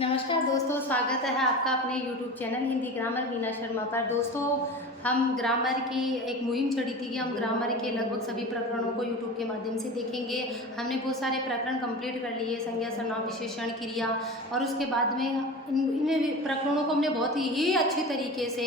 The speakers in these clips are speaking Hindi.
नमस्कार दोस्तों, स्वागत है आपका अपने YouTube channel Hindi grammar Meena Sharma पर। दोस्तों, हम ग्रामर की एक मुहिम चढ़ी थी कि हम ग्रामर के लगभग सभी प्रकरणों को YouTube के माध्यम से देखेंगे। हमने बहुत सारे प्रकरण कंप्लीट कर लिए, संज्ञा, सर्वनाम, विशेषण, क्रिया, और उसके बाद में इन प्रकरणों को हमने बहुत ही अच्छे तरीके से,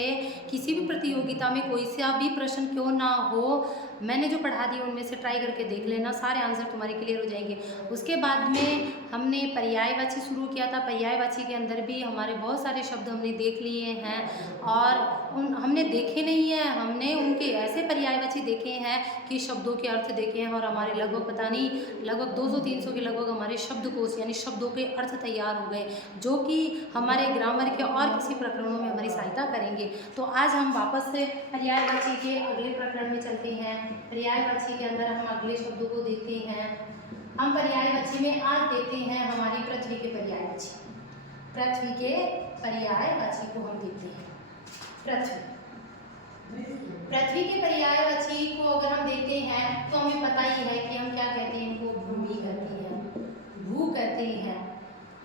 किसी भी प्रतियोगिता में कोई सा भी प्रश्न क्यों ना हो, मैंने जो पढ़ा दिया उनमें से ट्राई करके देख लेना, सारे आंसर तुम्हारे क्लियर हो जाएंगे। उसके बाद में हमने पर्यायवाची शुरू किया था। पर्यायवाची के अंदर भी हमारे बहुत सारे शब्द हमने देख लिए हैं, और हमने देखे नहीं हैं, हमने उनके ऐसे पर्यायवाची देखे हैं कि शब्दों के अर्थ देखे हैं, और हमारे लगभग पता नहीं लगभग 200-300 के लगभग हमारे शब्दकोश यानी शब्दों के अर्थ तैयार हो गए, जो कि हमारे ग्रामर के और किसी प्रकरणों में हमारी सहायता करेंगे। तो आज हम वापस से पर्यायवाची के अगले प्रकरण में चलते हैं। पर्यायवाची के अंदर हम अगले शब्दों को देखते हैं। हम पर्यायवाची में आज देखते हैं हमारी पृथ्वी के पर्यायवाची। पृथ्वी के पर्यायवाची को हम देखते हैं। पृथ्वी के पर्यायवाची को अगर हम देखते हैं तो हमें पता ही है कि हम क्या कहते हैं, इनको भूमि कहते हैं, भू कहते हैं।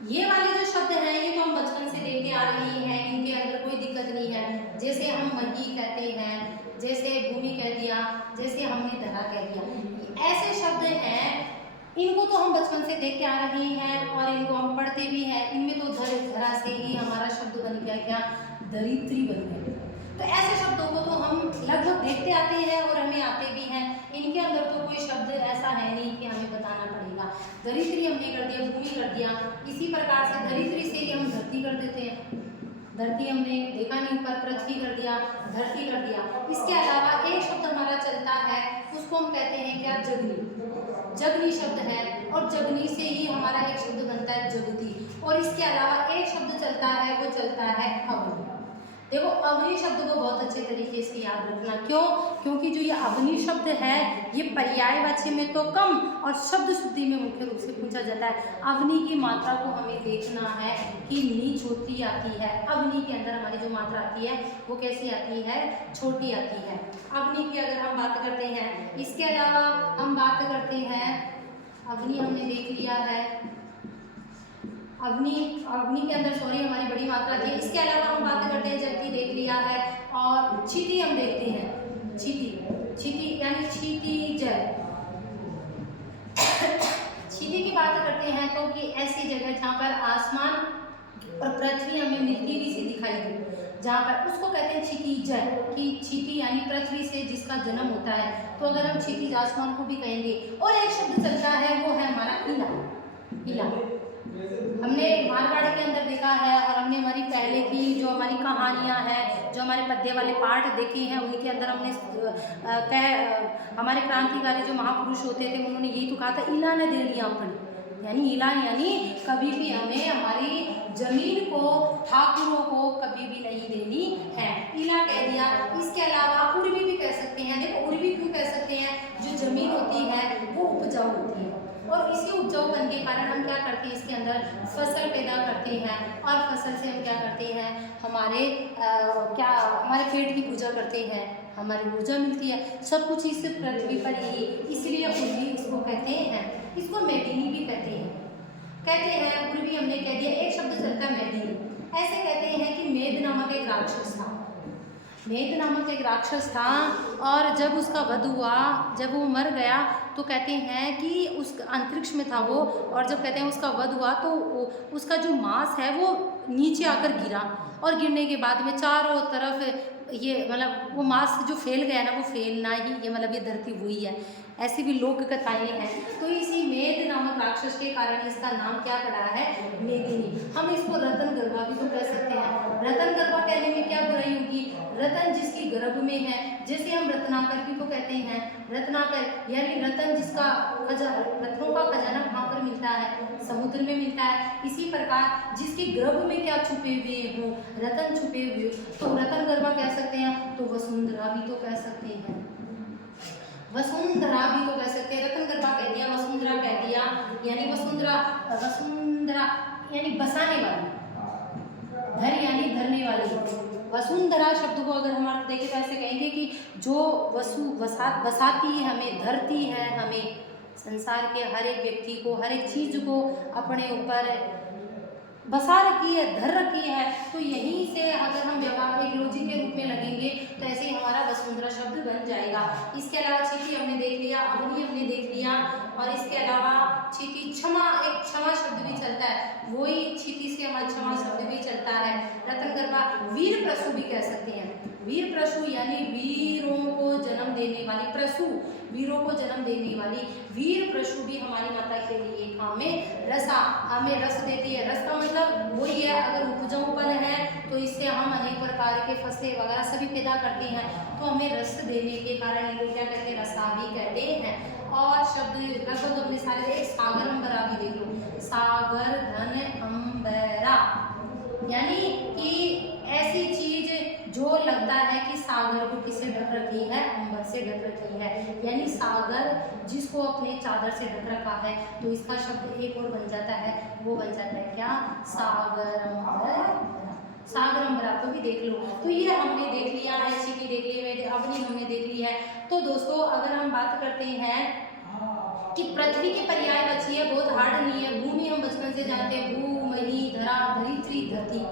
ये वाले जो शब्द हैं ये तो हम बचपन से देखते आ रहे हैं, इनके अंदर कोई दिक्कत नहीं है। जैसे हम मही कहते हैं, जैसे भूमि कह दिया, जैसे हमने धरा कह दिया, ऐसे शब्द हैं, इनको तो हम बचपन से देखते आ रहे हैं और इनको हम पढ़ते भी हैं। इनमें तो धरा से ही हमारा शब्द बन गया, क्या, दरिद्री बन गया। तो ऐसे शब्दों को तो हम लगभग देखते आते हैं और हमें आते भी हैं। इनके अंदर तो कोई शब्द ऐसा है नहीं कि हमें बताना पड़ेगा। दरिद्री हमने कर दिया, भूमि कर दिया, इसी प्रकार से दरिद्री से ही हम धरती कर देते हैं। धरती हमने देखा नहीं, ऊपर पृथ्वी कर दिया, धरती कर दिया। इसके अलावा एक शब्द हमारा चलता है, उसको हम कहते हैं क्या, जगनी। जगनी शब्द है, और जगनी से ही हमारा एक शब्द बनता है जगती। और इसके अलावा एक शब्द चलता है, वो चलता है अवनी। देखो, अवनी शब्द को बहुत अच्छे तरीके से याद रखना। क्यों? क्योंकि जो ये अवनी शब्द है ये पर्यायवाची में तो कम और शब्द शुद्धि में मुख्य रूप से पूछा जाता है। अवनी की मात्रा को हमें देखना है कि नी छोटी आती है। अवनी के अंदर हमारी जो मात्रा आती है वो कैसी आती है, छोटी आती है। अवनी की अगर हम बात करते हैं, इसके अलावा हम बात करते हैं, अवनी हमने देख लिया है, अग्नि के अंदर हमारी बड़ी मात्रा थी। इसके अलावा हम बात करते हैं, जबकि देख लिया है, और क्षिति हम देखते हैं। क्षिति यानी क्षितिज। क्षिति की बात करते हैं तो कि ऐसी जगह जहाँ पर आसमान और पृथ्वी हमें मिलती हुई सी दिखाई दे, जहाँ पर, उसको कहते हैं क्षितिज। कि क्षिति यानी पृथ्वी से जिसका जन्म होता है, तो अगर हम क्षितिज आसमान को भी कहेंगे। और एक शब्द चलता है, वो है हमारा इला। हमने मारवाड़ी के अंदर देखा है, और हमने हमारी पहले की जो हमारी कहानियाँ हैं, जो हमारे पद्य वाले पाठ देखे हैं, उनके अंदर हमने हमारे क्रांतिकारी जो महापुरुष होते थे उन्होंने यही तो कहा था, इला न देनी अपनी, यानी इला यानी कभी भी हमें हमारी जमीन को, ठाकुरों को कभी भी नहीं देनी है। इला कह दिया। इसके अलावा उर्वी भी कह सकते हैं। देखो, उर्वी क्यों कह सकते हैं, जो जमीन होती है वो उपजाऊ होती है, और इसी उपजाऊपन के कारण हम क्या करते हैं, इसके अंदर फसल पैदा करते हैं, और फसल से हम क्या करते हैं, हमारे पेट की पूजा करते हैं, हमारी ऊर्जा मिलती है। सब कुछ इस पृथ्वी पर ही, इसलिए उर्वी इसको कहते हैं। इसको मेदिनी भी कहते हैं। उर्वी हमने कह दिया। एक शब्द चलता है मेदिनी। ऐसे कहते हैं कि मेद नामक एक राक्षस था। मेद नामक एक राक्षस था, और जब उसका वध हुआ, जब वो मर गया, तो कहते हैं कि उस अंतरिक्ष में था वो, और जब कहते हैं उसका वध हुआ तो उसका जो मांस है वो नीचे आकर गिरा, और गिरने के बाद में चारों तरफ ये मतलब वो मांस जो फैल गया ना, वो फैलना ही ये मतलब ये धरती हुई है। ऐसी भी लोक कथाएं हैं। तो इसी मेद नामक राक्षस के कारण इसका नाम क्या पड़ा है, मेदिनी। हम इसको रतन गर्भा भी तो कह सकते हैं। रतन गर्भा कहने में क्या बुराई होगी, रतन जिसकी गर्भ में है, जैसे हम रत्नाकर भी तो कहते हैं। रत्नाकर यानी रतन जिसका रत्नों का खजाना कहाँ पर मिलता है, समुद्र में मिलता है। इसी प्रकार जिसके गर्भ में क्या छुपे हुए हो, रतन छुपे हुए, तो रतन गर्भा कह सकते हैं। तो वसुंधरा भी तो कह सकते हैं, वसुंधरा भी तो कह सकते हैं। रतन गर्भा कह दिया, वसुंधरा कह दिया, यानी वसुंधरा यानी बसाने वाली, धर यानी धरने वाली। वसुंधरा शब्द को अगर हम देखें तो ऐसे कहेंगे कि जो बसाती है हमें, धरती है हमें, संसार के हर एक व्यक्ति को, हर एक चीज को अपने ऊपर बसा रखी है, धर रखी है। तो यहीं से अगर हम व्यवहार एक लॉजिक के रूप में लगेंगे तो ऐसे ही हमारा वसुंधरा शब्द बन जाएगा। इसके अलावा क्षिति हमने देख लिया, अग्नि हमने देख लिया, और इसके अलावा क्षिति क्षमा, एक क्षमा शब्द भी चलता है, वही क्षिति से हमारा क्षमा शब्द भी चलता है। रतन गर्भा वीर प्रसु भी कह सकते हैं। वीर प्रसु यानी वीरों को जन्म देने वाली, प्रसु वीरों को जन्म देने वाली, वीर प्रसु भी हमारी माता के लिए हमें रसा, हमें रस देती है। रस का मतलब वही है, अगर उपजाऊपन है तो इससे हम अनेक प्रकार के फसलें वगैरह सभी पैदा करते हैं, तो हमें रस देने के कारण इनको क्या कहते हैं, रसा भी कहते हैं। और शब्द लगभग अपने सारे एक सागर अंबरा भी देख लो, सागर धन अंबरा, यानी कि ऐसी चीज जो लगता है कि सागर को किससे ढक रखी है, अंबर से ढक रखी है, यानी सागर जिसको अपने चादर से ढक रखा है, तो इसका शब्द एक और बन जाता है, वो बन जाता है क्या, सागर अंबर। सागर अंबरा को भी देख लो। तो ये हमने देख लिया है, क्षिति देख ली है, अग्नि हमने देख ली है। तो दोस्तों अगर हम बात करते हैं कि पृथ्वी के पर्यायवाची है, बहुत हार्ड नहीं है। भूमि हम बचपन से जानते हैं, भू मही धरा धरित्री धरती,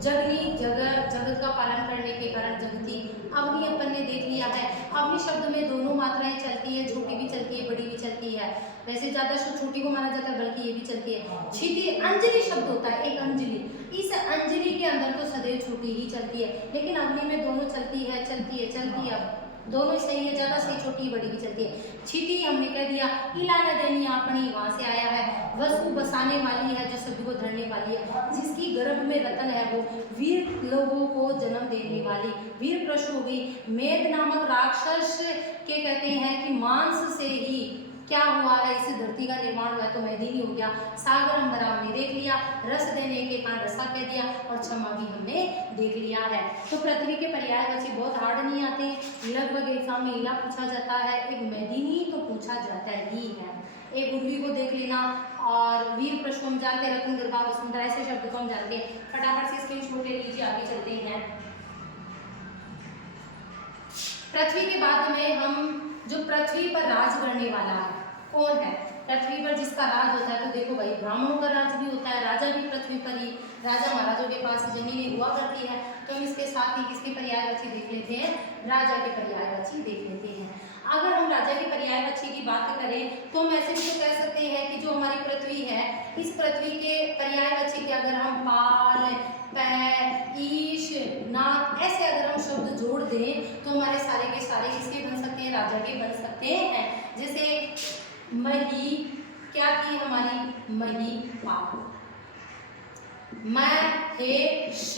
जगनी जगत, जगत का पालन करने के कारण जगती। अग्नि अपन ने देख लिया है। अग्नि शब्द में दोनों मात्राएं चलती है, छोटी भी चलती है, बड़ी भी चलती है। वैसे ज्यादा छोटी को माना जाता है, बल्कि ये भी चलती है। क्षिति अंजलि शब्द होता है, एक अंजलि, इस अंजलि के अंदर तो सदैव छोटी ही चलती है, लेकिन अग्नि में दोनों चलती है, चलती है, चलती है, दोनों सही है, ज्यादा सही, छोटी बड़ी भी चलती है। क्षिति हमने कह दिया। इला न देनी अपनी, वहां से आया है। वसु बसाने वाली है, जो सभी को धरने वाली है, जिसकी गर्भ में रतन है, वो वीर लोगों को जन्म देने वाली वीर प्रसु होगी। मेद नामक राक्षस के कहते हैं कि मांस से ही क्या हुआ है, इस धरती का निर्माण हुआ है, तो मेदिनी हो गया। सागर अंबरा हमने देख लिया, रस देने के कारण रसा कह दिया, और क्षमा भी हमने देख लिया है। तो पृथ्वी के पर्यायवाची बहुत हार्ड नहीं आते, लगभग एग्जाम में इला पूछा जाता है, एक मेदिनी तो पूछा जाता ही है। एक उर्वी को देख लेना, और वीर प्रसु हम जानते हैं, रत्न गर्भा वसुंधरा, ऐसे शब्द को हम जानते हैं। फटाफट से स्क्रीनशॉट ले लीजिए, आगे चलते हैं। पृथ्वी के बाद में हम जो पृथ्वी पर राज करने वाला है कौन है, पृथ्वी पर जिसका राज होता है, तो देखो भाई ब्राह्मणों का राज भी होता है, राजा भी पृथ्वी पर ही, राजा महाराजों के पास जमीनें हुआ करती है। तो हम इसके साथ ही किसके पर्यायवाची देख लेते हैं, राजा के पर्यायवाची देख लेते हैं। अगर हम राजा के पर्यायवाची की बात करें तो हम ऐसे भी तो कह सकते हैं कि जो हमारी पृथ्वी है, इस पृथ्वी के पर्यायवाची के अगर हम पाल, पै, ईश, नाथ, ऐसे अगर हम शब्द जोड़ दें तो हमारे सारे के सारे किसके बन सकते हैं, राजा के बन सकते हैं। जैसे मही क्या थी हमारी, मही पाल, महेश,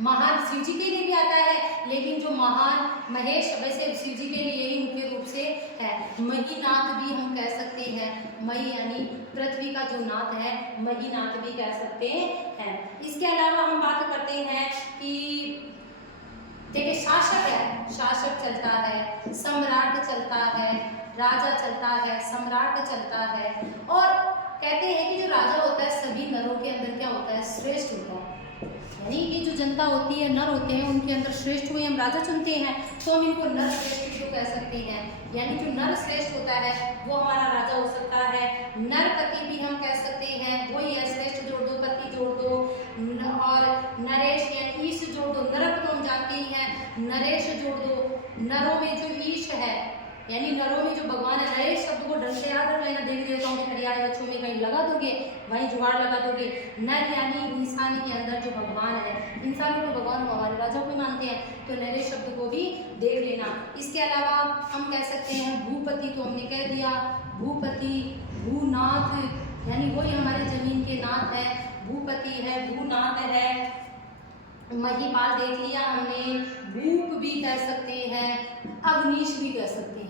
महान शिव जी के लिए भी आता है, लेकिन जो महान महेश वैसे शिव जी के लिए ही मुख्य रूप से है। महीनाथ भी हम कह सकते हैं, मही यानी पृथ्वी का जो नाथ है, महीनाथ भी कह सकते हैं। इसके अलावा हम बात करते हैं कि देखिए शासक है, शासक चलता है, सम्राट चलता है, राजा चलता है, सम्राट चलता है। और कहते हैं कि जो राजा होता है सभी नरों के अंदर क्या होता है, श्रेष्ठ होता है, यानी कि जो जनता होती है, नर होते हैं, उनके अंदर श्रेष्ठ हुए हम राजा चुनते हैं, तो हम इनको नर श्रेष्ठ क्यों कह सकते हैं। यानी जो नर श्रेष्ठ होता है वो हमारा राजा हो सकता है। नरपति भी हम कह सकते हैं, वही है, श्रेष्ठ जोड़ दो, पति जोड़ दो, और नरेश यानी ईश जोड़ दो, नरक तो हम जानते ही हैं, नरेश जोड़ दो, नरों में जो ईश है यानी नरों में जो भगवान है, नरेश शब्द को ढंग से याद रख लेना, देवी देवताओं के पर्यायवाचियों में कहीं लगा दोगे, वहीं जुगाड़ लगा दोगे। नर यानी इंसान के अंदर जो भगवान है, इंसान को भगवान हमारे राजा को मानते हैं, तो नरेश शब्द को भी देख लेना। इसके अलावा हम कह सकते हैं भूपति, तो हमने कह दिया भूपति, भूनाथ यानी वही हमारे जमीन के नाथ है, भूपति है, भूनाथ है। महीपाल देख लिया हमने, भूप भी कह सकते हैं, अग्निश भी कह सकते हैं,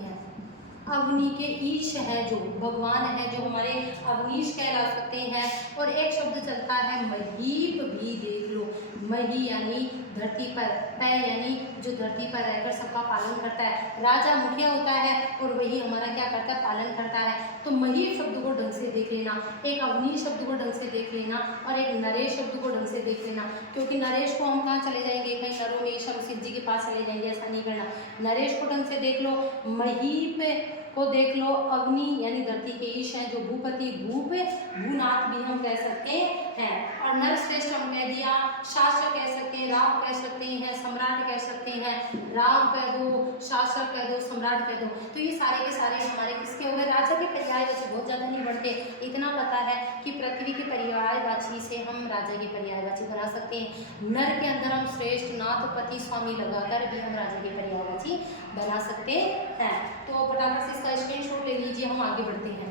अग्नि के ईश है जो भगवान है, जो हमारे अग्निश कहला सकते हैं। और एक शब्द चलता है महीप भी देख लो, मही यानी धरती पर, पै यानी जो धरती पर रहकर सबका पालन करता है, राजा मुखिया होता है और वही हमारा क्या करता है, पालन करता है। तो महीप शब्द को ढंग से देख लेना, एक अग्नि शब्द को ढंग से देख लेना, और एक नरेश शब्द को ढंग से देख लेना, क्योंकि नरेश को हम कहाँ चले जाएंगे, कहीं नरों में शिव जी के पास चले जाएंगे, ऐसा नहीं करना। नरेश को ढंग से देख लो, महीप को देख लो, अग्नि यानी धरती के ईश हैं, जो भूपति भूप भूनाथ भी हम कह सकते हैं। और नरश्रेष्ठ हम कह दिया, शासक कह सकते हैं, राव कह सकते हैं, सम्राट कह सकते हैं, राव कह दो, शासक कह दो, सम्राट कह दो। तो ये सारे के सारे हमारे किसके हो गए, राजा के पर्यायवाची। बहुत ज़्यादा नहीं बढ़ते, इतना पता है कि पृथ्वी के पर्यायवाची से हम राजा के पर्यायवाची बना सकते हैं। नर के अंदर हम श्रेष्ठ, नाथ, पति, स्वामी लगाकर भी हम राजा के पर्यायवाची बना सकते हैं। तो फटाफट से इसका स्क्रीनशॉट ले लीजिए, हम आगे बढ़ते हैं।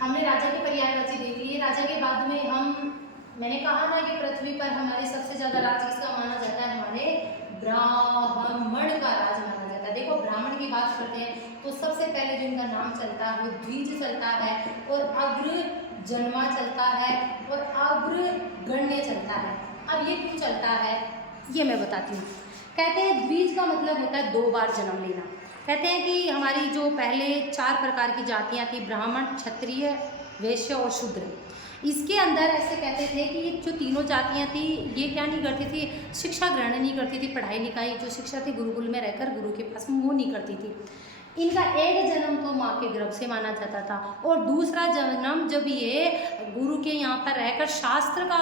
हमने राजा के पर्यायवाची देख लिए। राजा के बाद में मैंने कहा ना कि पृथ्वी पर हमारे सबसे ज्यादा राज किसका माना जाता है, हमारे ब्राह्मण का राज माना जाता है। देखो ब्राह्मण की बात करते हैं तो सबसे पहले जो इनका नाम चलता है वो द्विज चलता है, और अग्रजन्मा चलता है, और अग्रगण्य चलता है। अब ये क्यों चलता है ये मैं बताती हूँ। कहते हैं द्विज का मतलब होता है 2 बार जन्म लेना। कहते हैं कि हमारी जो पहले 4 प्रकार की जातियाँ थी, ब्राह्मण, क्षत्रिय, वैश्य और शूद्र, इसके अंदर ऐसे कहते थे कि ये जो तीनों जातियाँ थी ये क्या नहीं करती थी, शिक्षा ग्रहण नहीं करती थी, पढ़ाई लिखाई जो शिक्षा थी गुरुकुल में रहकर गुरु के पास वो नहीं करती थी। इनका एक जन्म तो माँ के गर्भ से माना जाता था, और दूसरा जन्म जब ये गुरु के यहाँ पर रहकर शास्त्र का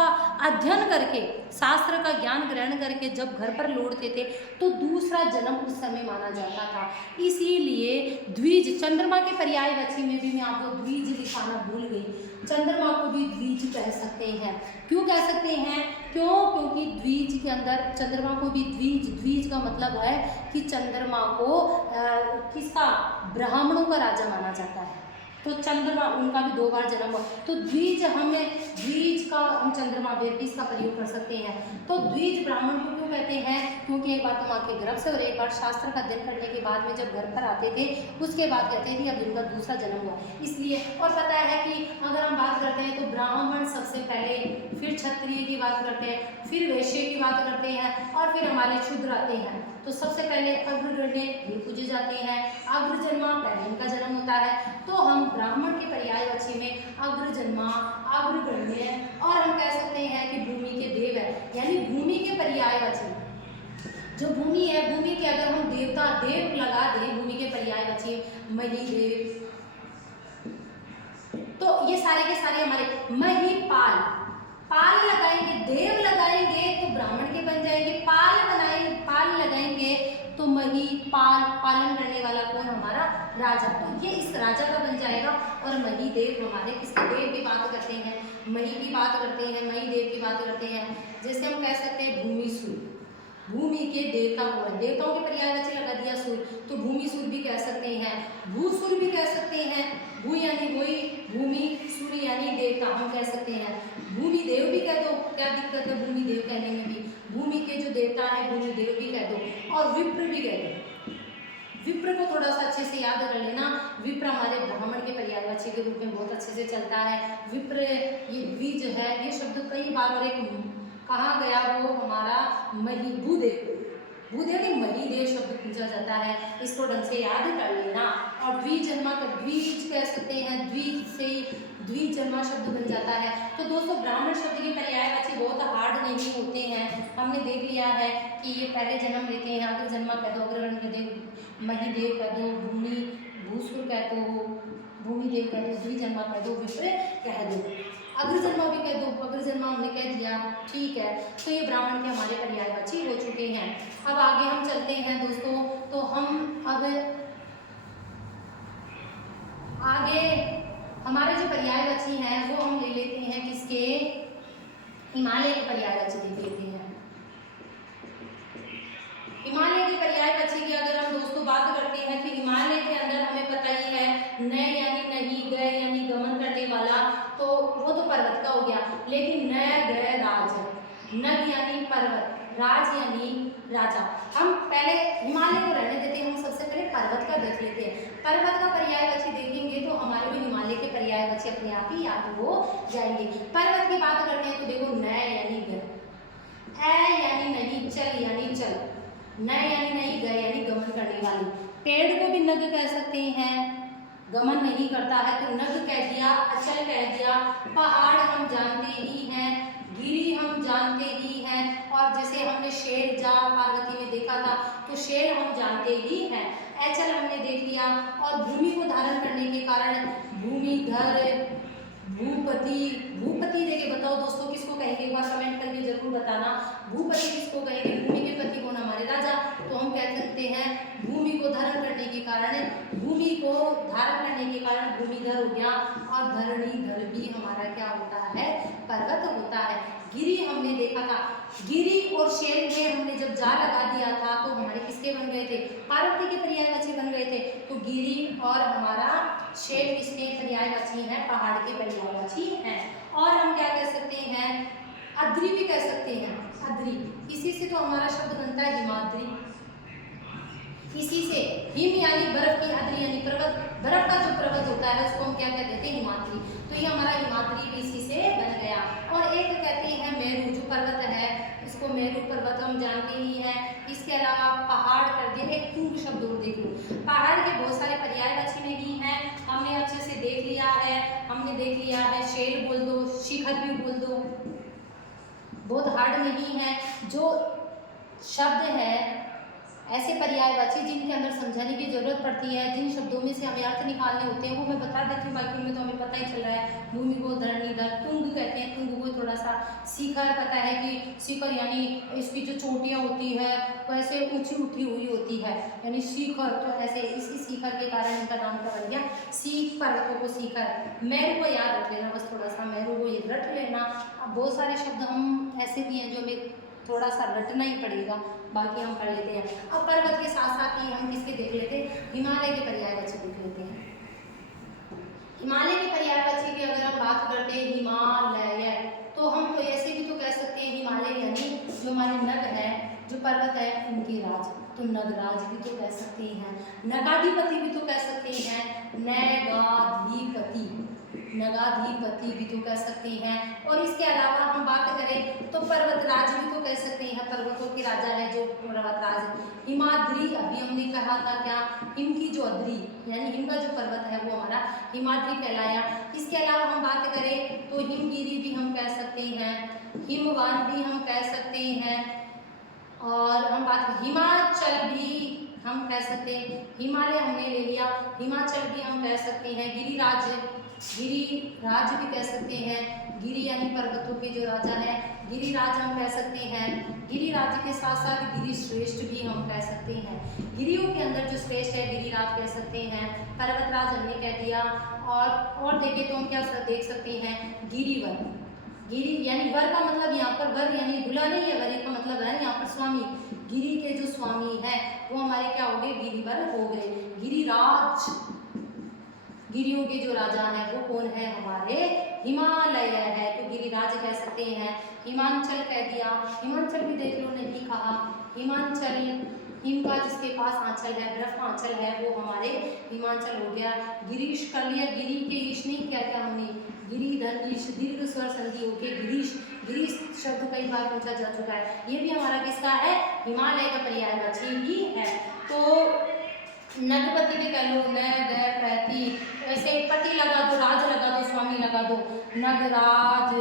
अध्ययन करके, शास्त्र का ज्ञान ग्रहण करके जब घर पर लौटते थे तो दूसरा जन्म उस समय माना जाता था। इसीलिए द्विज, चंद्रमा के पर्यायवाची में भी मैं आपको द्विज लिखाना भूल गई, चंद्रमा को भी द्विज कह सकते हैं। क्यों कह सकते हैं, क्योंकि द्विज के अंदर चंद्रमा को भी द्विज का मतलब है कि चंद्रमा को किसका, ब्राह्मणों का राजा माना जाता है। तो चंद्रमा उनका भी 2 बार जन्म हुआ, तो द्विज का हम चंद्रमा वेदिस का प्रयोग कर सकते हैं। तो द्विज ब्राह्मण को क्यों कहते हैं, क्योंकि एक बार तो माँ के गर्भ से और एक बार शास्त्र का अध्ययन करने के बाद में जब घर पर आते थे उसके बाद कहते थे अब इनका दूसरा जन्म हुआ, इसलिए। और पता है कि अगर हम बात करते हैं तो ब्राह्मण सबसे पहले, फिर क्षत्रिय की बात करते हैं, फिर वैश्य की बात करते हैं, और फिर हमारे शूद्र आते हैं। तो सबसे पहले अग्रगण्य ये पूजे जाते हैं, अग्रजन्मा पहले इनका जन्म होता है। तो हम ब्राह्मण के पर्यायवाची में अग्रजन्मा, अग्रगण्य, और हम कह सकते हैं कि भूमि के देव है, यानी भूमि के पर्यायवाची जो भूमि है, भूमि के अगर हम देवता देव लगा दें भूमि के पर्यायवाची महीदेव, तो ये सारे के सारे हमारे महीपाल, पाल लगाएंगे, देव लगाएंगे तो ब्राह्मण के बन जाएंगे, पाल लगाएंगे तो मही, पालन करने वाला कौन, हमारा राजा, तो ये इस राजा का बन जाएगा। और मही देव हमारे किसके देव की बात करते हैं, मही की बात करते हैं, मही देव की बात करते हैं। जैसे हम कह सकते हैं भूमिसूर, भूमि के देवता कौन है, देवताओं के पर्यायवाची लगा दिया सूर, तो भूमिसूर भी कह सकते हैं, भूसूर भी कह सकते हैं, भू यानी वही भूमि, सूर्य यानी देवता हम कह सकते हैं, भूमि देव भी कह दो, क्या दिक्कत है भूमि देव कहने में भी, भूमि के जो देवता है भूमि देव भी कह दो, और विप्र भी कह दो। विप्र को थोड़ा सा अच्छे से याद कर लेना, विप्र हमारे ब्राह्मण के पर्यायवाची के रूप में बहुत अच्छे से चलता है। विप्र ये द्विज है, ये शब्द कई बार, और एक कहा गया वो हमारा भूदेव ने महीदेव शब्द पूछा जाता है, इसको ढंग से याद कर लेना। और द्विजन्मा का द्विज कह सकते हैं, द्विज से द्विजन्मा शब्द बन जाता है। तो दोस्तों ब्राह्मण शब्द के पर्यायवाची बहुत हार्ड नहीं होते हैं, हमने देख लिया है कि ये पहले जन्म लेते हैं, अग्रजन्मा कह दो, अग्रगण्य कह दो, महीदेव कह दो, भूसुर कह दो, भूमिदेव कह दो, द्विजन्मा कह दो, विप्र कह दो, अग्रजन्मा भी कह दो, अग्रजन्मा हमने कह दिया, ठीक है। तो ये ब्राह्मण के हमारे पर्यायवाची हो चुके हैं। अब आगे हम चलते हैं दोस्तों, तो हम अब आगे हमारे जो पर्यायवाची हैं वो हम ले लेते हैं किसके, हिमालय के पर्यायवाची देख लेते हैं। हिमालय के पर्यायवाची की अगर हम दोस्तों बात करते हैं कि हिमालय के अंदर हमें पता ही है, न यानी नहीं, गए यानी गमन करने वाला, तो वो तो पर्वत का हो गया, लेकिन न गए राज है, नग यानी पर्वत, राज यानी राजा। हम पहले हिमालय को रहने देते हैं, हम सबसे पहले पर्वत का देख लेते हैं। पर्वत का पर्यायवाची देखेंगे तो हमारे भी हिमालय के पर्यायवाची अपने आप ही याद हो जाएंगे। पर्वत की बात करते हैं तो देखो न यानी ग, ए यानी नहीं, चल यानी चल, न यानी नहीं, ग यानी गमन करने वाली। पेड़ को भी नग कह सकते हैं, गमन नहीं करता है तो नग कह दिया, अचल कह दिया। पहाड़ हम जानते ही हैं, गिरी हम जानते ही हैं, और जैसे हमने शेर जा पार्वती में देखा था, तो शेर हम जानते ही हैं। ऐचल हमने देख लिया, और भूमि को धारण करने के कारण भूमिधर, भूपति। भूपति देखिए बताओ दोस्तों किसको कहेंगे, एक बार कमेंट करके जरूर बताना, भूपति किसको कहेंगे, भूमि के पति कौन, हमारे राजा। तो हम कह सकते हैं भूमि को धारण करने के कारण, भूमि को धारण करने के कारण भूमिधर हो गया, और धरणीधर भी हमारा क्या होता है, पर्वत होता है। गिरी हमने देखा था, गिरी और शेर में हमने जब जा लगा दिया था तो हमारे किसके बन गए थे, पार्वती के पर्यायवाची बन गए थे। तो गिरी और हमारा शेर किसमें पर्यायवाची है, पहाड़ के पर्यायवाची हैं। और हम क्या कह सकते हैं, अद्री भी कह सकते हैं, अद्री। इसी से तो हमारा शब्द बनता है हिमाद्री, इसी से हिम यानी बर्फ की, अद्री यानी पर्वत, बर्फ का जो पर्वत होता है उसको हम क्या कहते हैं, हिमाद्री। तो ये हमारा हिमाद्री भी इसी से बन गया। और एक कहते हैं मेरू, जो पर्वत है इसको मेरू पर्वत हम जानते ही हैं। इसके अलावा पहाड़ कर दिया, एक तुंग शब्द और देख लो, पहाड़ के बहुत सारे पर्यायवाची नहीं हैं, हमने अच्छे से देख लिया है। हमने देख लिया है शेर बोल दो, शिखर भी बोल दो, बहुत हार्ड नहीं है। जो शब्द है ऐसे पर्यायवाची जिनके अंदर समझाने की जरूरत पड़ती है, जिन शब्दों में से हमें अर्थ निकालने होते हैं, वो मैं बता देती हूँ, बाकी में तो हमें पता ही चल रहा है। भूमि को धरणीधर, तुंग कहते हैं, तुंग को थोड़ा सा, शिखर पता है कि शिखर यानी इसकी जो चोटियाँ होती है वैसे ऊंची उठी हुई होती है, यानी शिखर। तो ऐसे इसी शिखर के कारण इनका नाम क्या बन गया, सीख, पर्वतों को शिखर। मेरू को याद रख लेना, बस थोड़ा सा मेरू को ये रट लेना। अब बहुत सारे शब्द हम ऐसे भी हैं जो हमें थोड़ा सा रटना ही पड़ेगा, बाकी हम पढ़ लेते हैं। अब पर्वत के साथ साथ ही हम किसके देख लेते हैं, हिमालय के पर्यायवाची देख लेते हैं। हिमालय के पर्यायवाची की अगर हम बात करते हैं, हिमालय, तो हम तो ऐसे भी तो कह सकते हैं हिमालय यानी जो हमारे नग है, जो पर्वत है उनकी राज, तो नगराज भी तो कह सकते हैं, नगाधिपति भी तो कह सकते हैं, नगाधिपति, नगाधिपति भी तो कह सकते हैं। और इसके अलावा हम बात करें तो पर्वतराज भी तो कह सकते हैं, पर्वतों के राजा है जो पर्वतराज। हिमाद्री अभी हमने कहा था क्या, हिम की जो अद्री यानी हिम का जो पर्वत है वो हमारा हिमाद्री कहलाया। इसके अलावा हम बात करें तो हिमगिरी भी हम कह सकते हैं, हिमवान भी हम कह सकते हैं, और हम बात हिमाचल भी हम कह सकते हैं, हिमालय हमने ले लिया, हिमाचल भी हम कह सकते हैं, गिरिराज, गिरिराज भी कह सकते हैं, गिरी यानी पर्वतों के जो राजा है, गिरिराज हम कह सकते हैं। गिरिराज के साथ साथ गिरिश्रेष्ठ भी हम कह सकते हैं, गिरियों के अंदर जो श्रेष्ठ है गिरिराज कह सकते हैं। पर्वतराज हमने कह दिया। और देखें तो हम क्या देख सकते हैं, गिरिवर, गिरी यानी वर का मतलब यहाँ पर वर यानी दूल्हा नहीं है, वर का मतलब है यहाँ पर स्वामी, गिरी के जो स्वामी है वो हमारे क्या हो गए, गिरिवर हो गए। गिरिराज, गिरियों के जो राजा हैं वो कौन है, हमारे हिमालय है, तो गिरिराज कह सकते हैं। हिमाचल कह दिया, हिमाचल भी देख लो, नहीं कहा, हिमाचल, हिम का जिसके पास आंचल है, बर्फ का आंचल है, वो हमारे हिमाचल हो गया। गिरीश कर लिया, गिरी के ईश नहीं क्या क्या हमने, गिरिधर ईश, दीर्घ स्वर संधि होके गिरीश, गिरीश शब्द कई बार पूछा जा चुका है, ये भी हमारा किसका है, हिमालय का पर्यायवाची ही है। तो नगपति भी कह लो, नगपति, ऐसे पति लगा दो, राज लगा दो, स्वामी लगा दो, नगराज,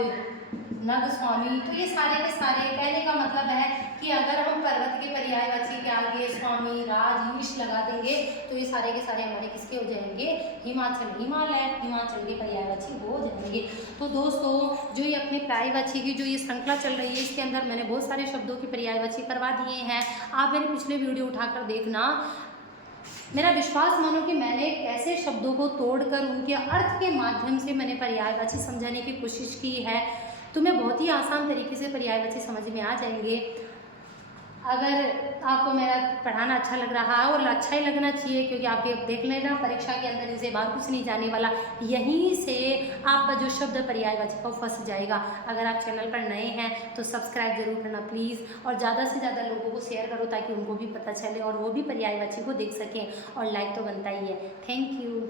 नग स्वामी। तो ये सारे के सारे कहने का मतलब है कि अगर हम पर्वत के पर्यायवाची के आगे स्वामी, राज, ईश लगा देंगे तो ये सारे के सारे हमारे किसके हो जाएंगे, हिमाचल, हिमालय, हिमाचल के पर्यायवाची हो जाएंगे। तो दोस्तों जो ये अपने पर्यायवाची की जो ये श्रृंखला चल रही है इसके अंदर मैंने बहुत सारे शब्दों की पर्यायवाची करवा दिए हैं। आप मेरे पिछले वीडियो उठाकर देखना, मेरा विश्वास मानो कि मैंने ऐसे शब्दों को तोड़कर उनके अर्थ के माध्यम से मैंने पर्यायवाची समझाने की कोशिश की है। तुम्हें बहुत ही आसान तरीके से पर्यायवाची समझ में आ जाएंगे। अगर आपको मेरा पढ़ाना अच्छा लग रहा है, और अच्छा ही लगना चाहिए क्योंकि आप ये देख लेना परीक्षा के अंदर इनसे बाहर कुछ नहीं जाने वाला, यहीं से आपका जो शब्द पर्यायवाची का फंस जाएगा। अगर आप चैनल पर नए हैं तो सब्सक्राइब जरूर करना प्लीज़, और ज़्यादा से ज़्यादा लोगों को शेयर करो ताकि उनको भी पता चले और वो भी पर्यायवाची को देख सकें, और लाइक तो बनता ही है। Thank you.